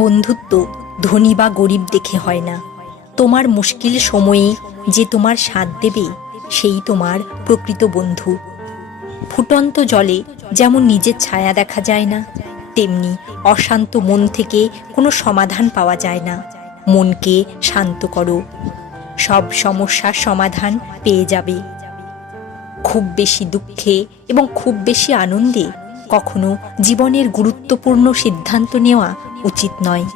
বন্ধুত্ব ধনী বা গরিব দেখে হয় না। তোমার মুশকিল সময়ে যে তোমার সাথ দেবে সেই তোমার প্রকৃত বন্ধু। ফুটন্ত জলে যেমন নিজের ছায়া দেখা যায় না, তেমনি অশান্ত মন থেকে কোনো সমাধান পাওয়া যায় না। মনকে শান্ত করো, সব সমস্যার সমাধান পেয়ে যাবে। খুব বেশি দুঃখে এবং খুব বেশি আনন্দে কখনো জীবনের গুরুত্বপূর্ণ সিদ্ধান্ত নেওয়া উচিত নয়,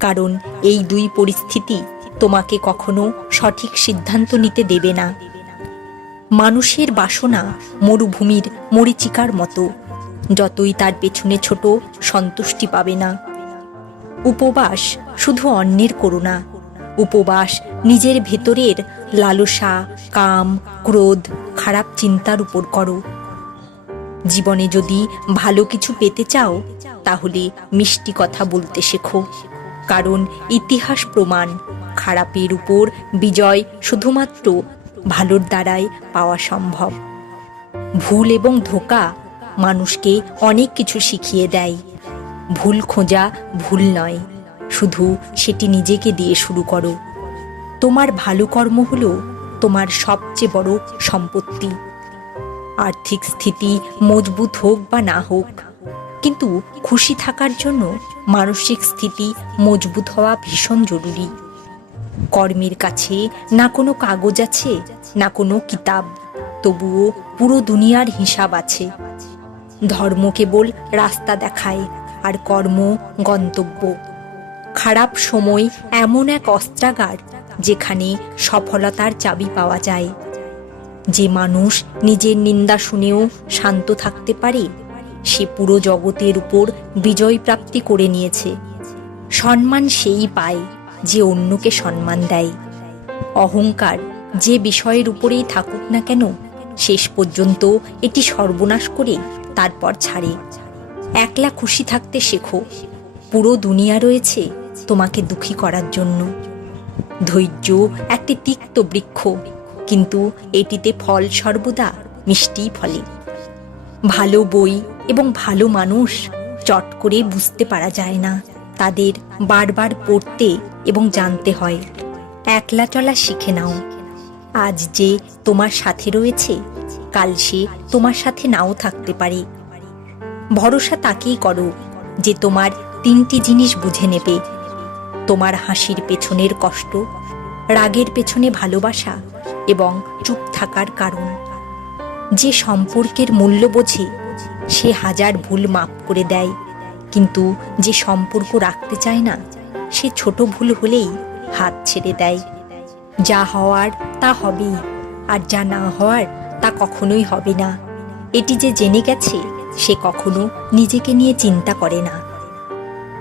কারণ এই দুই পরিস্থিতি তোমাকে কখনো সঠিক সিদ্ধান্ত নিতে দেবে না। মানুষের বাসনা মরুভূমির মরীচিকার মতো, যতই তার পেছনে ছোট সন্তুষ্টি পাবে না। উপবাস শুধু অন্যের করুণা, উপবাস নিজের ভেতরের লালসা, কাম, ক্রোধ, খারাপ চিন্তার উপর করো। জীবনে যদি ভালো কিছু পেতে চাও তাহলে মিষ্টি কথা বলতে শেখো, কারণ ইতিহাস প্রমাণ খারাপের উপর বিজয় শুধুমাত্র ভালোর দ্বারাই পাওয়া সম্ভব। ভুল এবং ধোঁকা মানুষকে অনেক কিছু শিখিয়ে দেয়। ভুল খোঁজা ভুল নয়, শুধু সেটি নিজেকে দিয়ে শুরু করো। তোমার ভালো কর্ম হলো তোমার সবচেয়ে বড় সম্পত্তি। আর্থিক স্থিতি মজবুত হোক বা না হোক, কিন্তু খুশি থাকার জন্য মানসিক স্থিতি মজবুত হওয়া ভীষণ জরুরি। কর্মের কাছে না কোনো কাগজ আছে, না কোনো কিতাব, তবুও পুরো দুনিয়ার হিসাব আছে। ধর্ম কেবল রাস্তা দেখায়, আর কর্ম গন্তব্য। খারাপ সময় এমন এক অস্ত্রাগার যেখানে সফলতার চাবি পাওয়া যায়। যে মানুষ নিজের নিন্দা শুনেও শান্ত থাকতে পারে, সে পুরো জগতের উপর বিজয় প্রাপ্তি করে নিয়েছে। সম্মান সেই পায় যে অন্যকে সম্মান দেয়। অহংকার যে বিষয়ের উপরেই থাকুক না কেন, শেষ পর্যন্ত এটি সর্বনাশ করে তারপর ছাড়ে। একলা খুশি থাকতে শেখো, পুরো দুনিয়া রয়েছে তোমাকে দুঃখী করার জন্য। ধৈর্য একটি তিক্ত বৃক্ষ, কিন্তু এটিতে ফল সর্বদা মিষ্টিই ফলে। ভালো বই এবং ভালো মানুষ চট করে বুঝতে পারা যায় না, তাদের বারবার পড়তে এবং জানতে হয়। একলা চলা শিখে নাও। আজ যে তোমার সাথে রয়েছে, কাল সে তোমার সাথে নাও থাকতে পারে। ভরসা তাকেই করো যে তোমার তিনটি জিনিস বুঝে নেবে: তোমার হাসির পেছনের কষ্ট, রাগের পেছনে ভালোবাসা এবং চুপ থাকার কারণ। যে সম্পর্কের মূল্য বোঝে সে হাজার ভুল মাফ করে দেয়, কিন্তু যে সম্পর্ক রাখতে চায় না সে ছোট ভুল হলেই হাত ছেড়ে দেয়। যা হওয়ার তা হবেই, আর যা না হওয়ার তা কখনোই হবে না। এটি যে জেনে গেছে সে কখনো নিজেকে নিয়ে চিন্তা করে না।